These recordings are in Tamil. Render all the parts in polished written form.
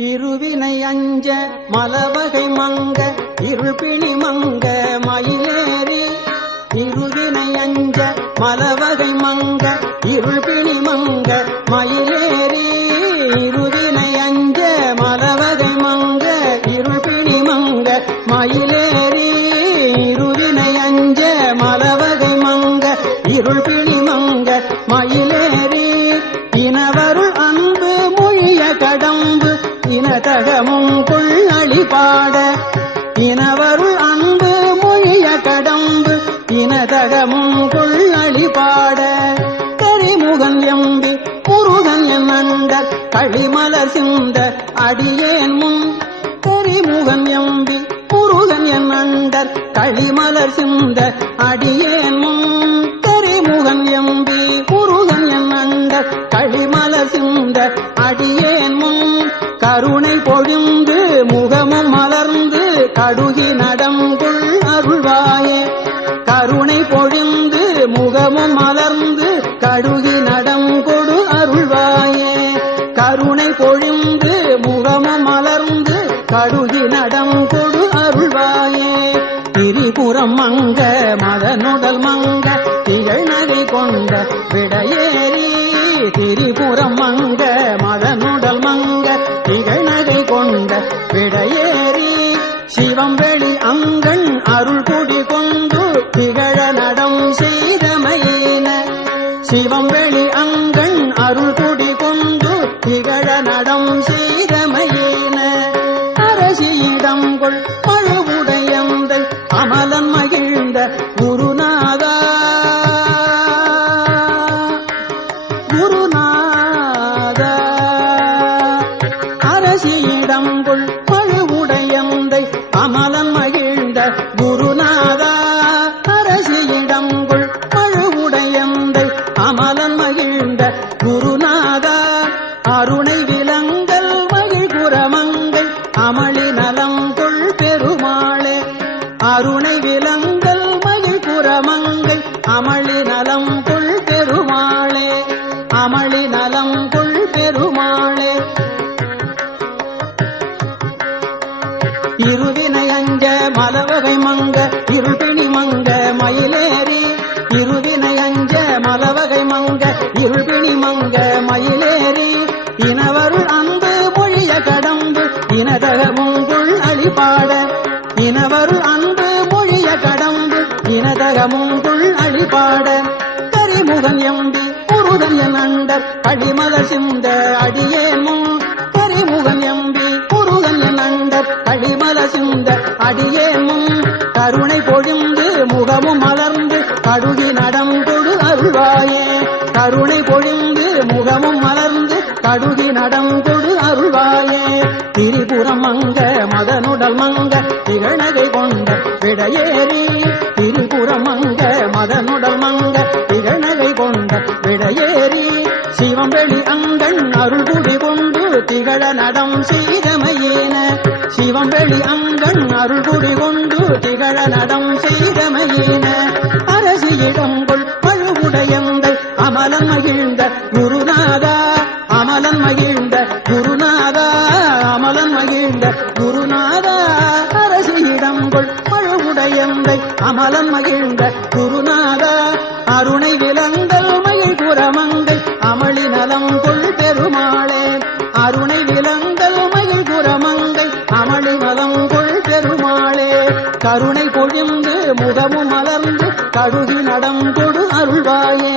இருவினை அஞ்ச மலவகை மங்க இருள்பிணி மங்க மயிலேறி இருவினை அஞ்ச மலவகை மங்க இருள்பிணி மங்க மயிலேறி இருவினை அஞ்ச மலவகை மங்க இருள்பிணி மங்க மயிலேறி இருவினை அஞ்ச மலவகை மங்க இருள்பிணி மங்க மயிலேறி இனவருள் அன்பு மொழிய கடம்பு இனதகமும் கொள்ளளி பாட இனவருள் அன்பு மொழிய கடம்பு இனதகமும் கொள்ளளி பாட கரிமுகன் எம்பி முருகன் என்ற களிமலர் சிந்த அடியேன் முன் கரிமுகன் எம்பி முருகன் என்ற களிமலர் சிந்த அடியேன் முன் கரிமுகன் எம்பி முருகன் என்ற களிமலர் சிந்த அடியேன் முன் கருணை பொழிந்து முகமும் மலர்ந்து கடுகி நடங்குள் அருள்வாயே கருணை பொழிந்து முகமும் மலர்ந்து கடுகி நடங்கொடு அருள்வாயே கருணை பொழிந்து முகமும் மலர்ந்து கடுகி நடங்கொடு அருள்வாயே திரிபுரம் மங்க மதனுடல் மங்க திகழ் நகை கொண்ட விடையேறி திரிபுரம் மங்க மதனுடல் மங்க திகழ் நகை கொண்ட விடையேறி சிவம் வெளி அங்கண் அருள் குடி கொண்டு திகழ நடம் செய்தமையின சிவம் வெளி அங்கண் அருள் குடி கொண்டு திகழ நடம் செய்தமையின அரசியிடம் கொள் பழுவுடையந்தை அமலன் மகிழ்ந்த குருநாதா குருநாதா அரசியிடம் கொள் பழுவுடையந்தை அமலன் மகிழ்ந்த குருநாதா அரசியிடம் கொள் பழுவுடையந்தை அமலன் மகிழ்ந்த குருநாதா அருணை விலங்கல் மகிழ் குரமங்கை அமளி நலம் கொள் பெருமாளே அருணை விலங்கல் மகிழ் குரமங்கை அமளி நலம் கொள் பெருமாளே அமளி நலம் கொள் பெருமாளே இருவினை அஞ்ச மலவகை மங்க இருள்பிணி மங்க மயிலேறி இருவினை அஞ்ச மலவகை மங்க இருள்பிணி மங்க மயிலேறி இனவருள் அன்பு மொழிய கடம்பு இனதகமுங்குள் அழிபாட இனவருள் அன்பு மொழிய கடம்பு இனதகமுங்குள் அழிபாட கரிமுகன் எம்பி முருகன் என்ற களிமலர் சிந்த அடியேன் முன் கரிமுகன் எம்பி முருகன் என்ற களிமலர் சிந்த அடியேன் முன் கருணை பொழிந்து முகமும் மலர்ந்து கடுகி நடங்கொடு அருள்வாயே கருணை பொழிந்து முகமும் மலர்ந்து கடுகி நடங்கொடு அருள்வாயே திரிபுரம் மங்க மதனுடல் மங்க திகழ்நகை கொண்ட விடையேறி திரிபுரம் மங்க மதனுடல் மங்க திகழ்நகை கொண்ட விடையேறி சிவம் வெளி அங்கண் அருள் குடி கொண்டு திகழ நடம் செய்தமையேன சிவம் வெளி அங்கண் அருள் குடி கொண்டு திகழ நடம் செய்தமையேன அரசியிடம் கொள் பழுவுடையந்தை அமலன் மகிழ்ந்த குருநாதா அமலன் மகிழ்ந்த குருநாதா அமலன் மகிழ்ந்த குருநாதா அரசியிடம் கொள் பழுவுடையந்தை அமலன் மகிழ்ந்த குருநாதா அருணை விலங்கல் மகிழ் குரமங்கை அமளி நலம் கொள் பெருமாளே அருணை விலங்கல் மகிழ் குரமங்கை அமளி நலம் கொள் பெருமாளே கருணை பொழிந்து முகமும் மலர்ந்து கடுகி நடம் கொடு அருள்வாயே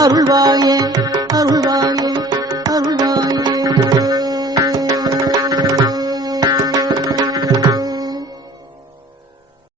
அருள்வாயே அருள்வாயே